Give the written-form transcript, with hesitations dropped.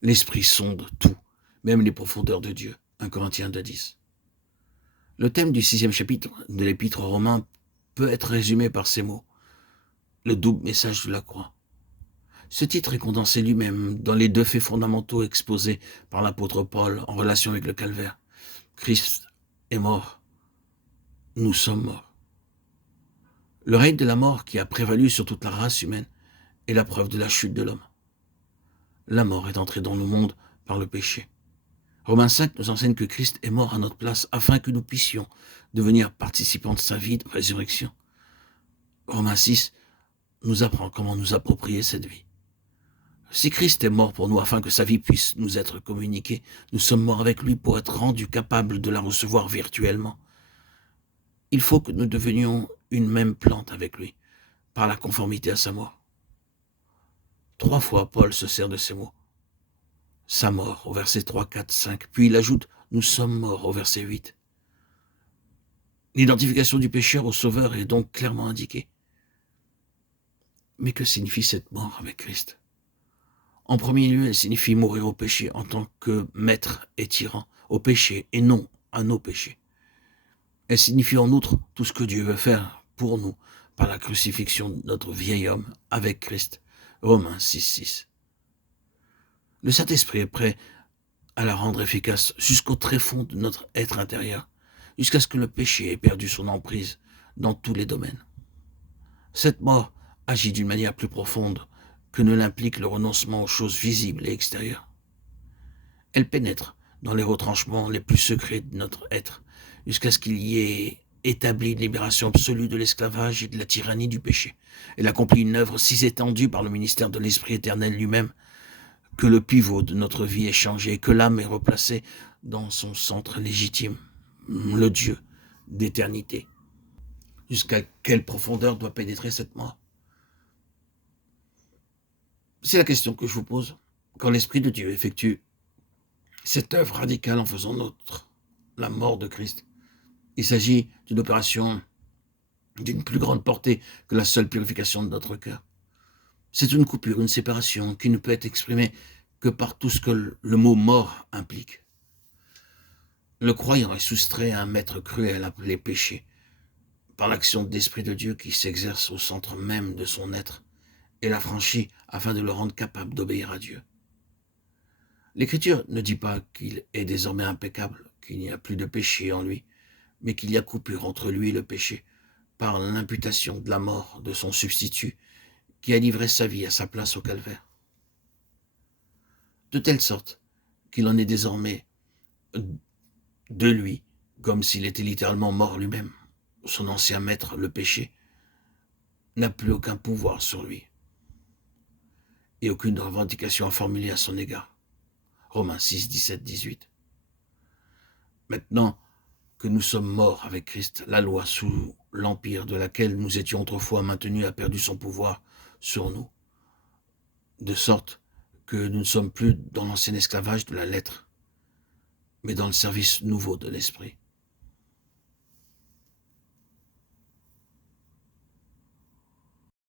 L'Esprit sonde tout, même les profondeurs de Dieu. 1 Corinthiens 2,10. Le thème du 6e chapitre de l'Épître aux Romains peut être résumé par ces mots. Le double message de la croix. Ce titre est condensé lui-même dans les deux faits fondamentaux exposés par l'apôtre Paul en relation avec le calvaire. Christ est mort. Nous sommes morts. Le règne de la mort qui a prévalu sur toute la race humaine est la preuve de la chute de l'homme. La mort est entrée dans le monde par le péché. Romains 5 nous enseigne que Christ est mort à notre place afin que nous puissions devenir participants de sa vie de résurrection. Romains 6 nous apprend comment nous approprier cette vie. Si Christ est mort pour nous afin que sa vie puisse nous être communiquée, nous sommes morts avec lui pour être rendus capables de la recevoir virtuellement. Il faut que nous devenions une même plante avec lui, par la conformité à sa mort. 3 fois, Paul se sert de ces mots. Sa mort, au verset 3, 4, 5. Puis il ajoute, nous sommes morts, au verset 8. L'identification du pécheur au sauveur est donc clairement indiquée. Mais que signifie cette mort avec Christ ? En premier lieu, elle signifie mourir au péché en tant que maître et tyran, au péché et non à nos péchés. Elle signifie en outre tout ce que Dieu veut faire pour nous par la crucifixion de notre vieil homme avec Christ. Romains 6, 6. Le Saint-Esprit est prêt à la rendre efficace jusqu'au tréfonds de notre être intérieur, jusqu'à ce que le péché ait perdu son emprise dans tous les domaines. Cette mort agit d'une manière plus profonde que ne l'implique le renoncement aux choses visibles et extérieures. Elle pénètre dans les retranchements les plus secrets de notre être, jusqu'à ce qu'il y ait établi une libération absolue de l'esclavage et de la tyrannie du péché. Elle accomplit une œuvre si étendue par le ministère de l'Esprit éternel lui-même que le pivot de notre vie est changé, que l'âme est replacée dans son centre légitime, le Dieu d'éternité. Jusqu'à quelle profondeur doit pénétrer cette mort ? C'est la question que je vous pose. Quand l'Esprit de Dieu effectue cette œuvre radicale en faisant nôtre la mort de Christ, il s'agit d'une opération d'une plus grande portée que la seule purification de notre cœur. C'est une coupure, une séparation qui ne peut être exprimée que par tout ce que le mot mort implique. Le croyant est soustrait à un maître cruel appelé péché, par l'action de l'Esprit de Dieu qui s'exerce au centre même de son être et l'affranchit afin de le rendre capable d'obéir à Dieu. L'Écriture ne dit pas qu'il est désormais impeccable, qu'il n'y a plus de péché en lui, mais qu'il y a coupure entre lui et le péché, par l'imputation de la mort de son substitut qui a livré sa vie à sa place au calvaire. De telle sorte qu'il en est désormais de lui, comme s'il était littéralement mort lui-même. Son ancien maître, le péché, n'a plus aucun pouvoir sur lui et aucune revendication à formuler à son égard. Romains 6, 17, 18. Maintenant que nous sommes morts avec Christ, la loi sous l'empire de laquelle nous étions autrefois maintenus a perdu son pouvoir sur nous, de sorte que nous ne sommes plus dans l'ancien esclavage de la lettre, mais dans le service nouveau de l'esprit.